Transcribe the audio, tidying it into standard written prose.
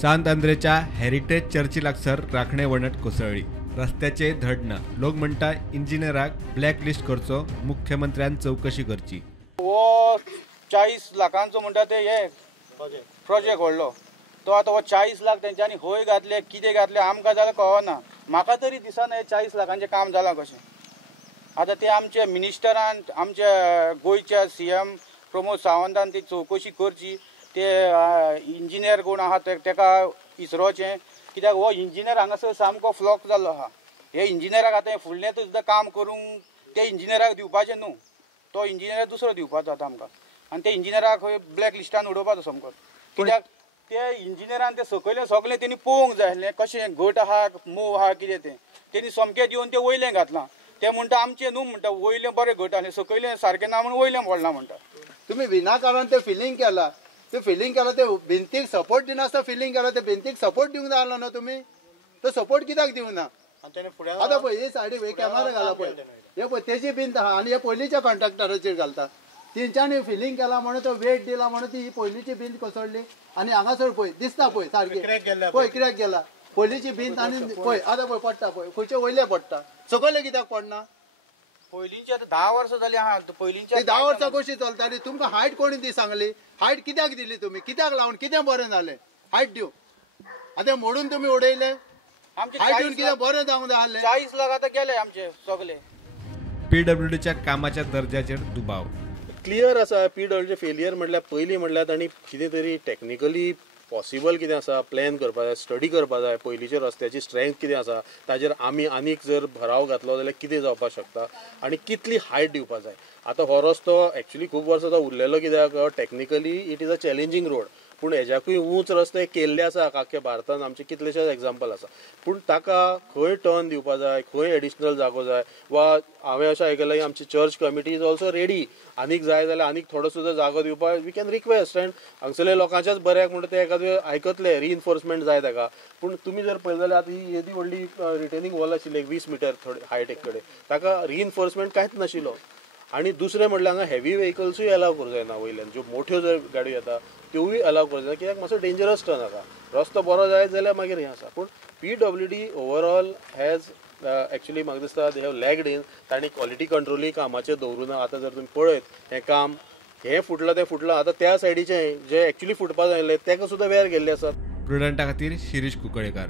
सांत अंद्रेच्या हेरिटेज चर्ची लागसर राखणे वणट कोसळ्ळी. रस्त्याचे धड ना. लोक म्हणटा इंजिनियराक ब्लॅकलिस्ट करचो, मुख्यमंत्र्यान चौकशी करची. वो 40 लाखांचो म्हणटा ते हे प्रोजेक्ट व्हडलो तो आतां वो 40 लाख तेंच्यांनी खंय घातले कितें घातले आमकां जाल्यार कळना. म्हाका तरी दिसना हे 40 लाखांचें काम जालां कशें. आतां ते आमचे मिनिस्टरान आमच्या गोंयच्या CM प्रमोद सावंतान ती चौकशी करची. ते इंजिनियर कोण आहा तेका इसरोचें, कित्याक हो इंजिनियर हांगासर सामको फ्लॉप जाल्लो आहा. हे इंजिनियराक आतां हे फुडलें सुद्दां काम करूंक ते इंजिनियराक दिवपाचें न्हू, तो इंजिनियर दुसरो दिवपाचो आतां आमकां. आनी ते इंजिनियराक खंय ब्लॅक लिस्टान उडोवपाचो सामको. कित्याक ते इंजिनियरान ते सकयलें सगळें तेणी पळोवंक जाय आसलें, कशें घट आहा मोव आहा कितें तें तेणी सोमकें दिवन तें वयलें घातलां. ते म्हणटा आमचें न्हू म्हणटा, वयलें बरें घट आसलें सकयलें सारकें ना म्हणून वयलें पडलां म्हणटा. तुम्ही विनाकारण ते फिलिंग केला, ते फिलिंग केला, ते भिंतीक सपोर्ट दिनासता फिलिंग केला. ते भिंतीक सपोर्ट दिवंक जाय ना तुम्ही. तो सपोर्ट कित्याक दिवंक ना? आता पळय हे सायडीक हे कॅमेरा घाला पळय, हे पळय तेजी भिंत आहा आनी हे पयलींच्या कॉन्ट्रॅक्टराचेर घालता. तेंच्यांनी फिलिंग केला म्हणून तो वेट दिला म्हणून ती पयलींची भिंत कोसळ्ळी. आनी हांगासर पळय दिसता पळय सारकें पळय कित्याक गेला पयलींची भिंत आनी पळय आतां पळय पडटा पळय खंयचे वयले पडटा, सकयले कित्याक पडना? पयलींची आतां 10 वर्सां जालीं आहा. पयलींच्या 10 वर्सां कशी चलताली? तुमकां हायट कोणी ती सांगली? हायट कित्याक दिली तुमी? कित्याक लावन कितें बरें जालें? हायट दिव आतां मोडून तुमी उडयले. हायट दिवन कितें बरें जावंक जाय आसलें? 40 लाख आतां गेले आमचे सगळे. PWDच्या कामाच्या दर्जाचेर दुबाव. क्लियर आसा PWDचे फेलियर म्हटल्यार पयलीं म्हटल्यार तांणी कितें तरी टॅक्निकली पॉसिबल कितें आसा प्लॅन करपा जाय, स्टडी करपा जाय. पयलींच्या रस्त्याची स्ट्रेंथ कितें आसा, ताजेर आमी आनीक जर भराव घातलो जाल्यार कितें जावपाक शकता आनी कितली हायट दिवपा जाय. आतां हो रस्तो एक्चुली खूब वर्सां उरलेलो कित्याक technically it is a challenging road. पूण हेज्याकूय उंच रस्ते केल्ले आसा आख्या भारतांत. आमचे कितलेशेच एक्झाम्पल आसा. पूण ताका खंय टर्न दिवपा जाय, खंय एडिशनल जागो जाय, वा हांवें अशें आयकलां की आमची church committee is also ready. आनीक जाय जाल्यार आनीक थोडो सुद्दां जागो दिवपाक वी कॅन रिक्वेस्ट. एंड हांगसरले लोकांच्याच बऱ्याक म्हणटा ते एखाद वेळ आयकतले रिइन्फोर्समेंट जाय ताका. पूण तुमी जर पळयलें जाल्यार आतां ही येदी व्हडली रिटेनिंग वॉल आशिल्ली 20 मिटर थोडी हायट एक कडेन, ताका रिइन्फोर्समेंट कांयच नाशिल्लो. आनी दुसरें म्हणल्यार हांगा हेवी व्हेकल्सूय अलाव करूं जायना. वयल्यान ज्यो मोठ्यो जर गाडयो येता त्योय अलाव करूं जाय, कित्याक मातसो डेंजरस टर्न आसा. रस्तो बरो जाय जाल्यार मागीर हें आसा. पूण PWD ओवरऑल हॅज एक्चुली म्हाका दिसता दे हॅव लॅग्ड इन. तांणी क्वॉलिटी कंट्रोलूय कामाचेर दवरूं ना. आतां जर तुमी पळयत हें काम हें फुटलां तें फुटलां. आतां त्या सायडीचें जें एक्चुली फुटपाक जाय आसलें तेका सुद्दां वेर गेल्ले आसात. प्रुडंटा खातीर शिरीश कुंकळेकार.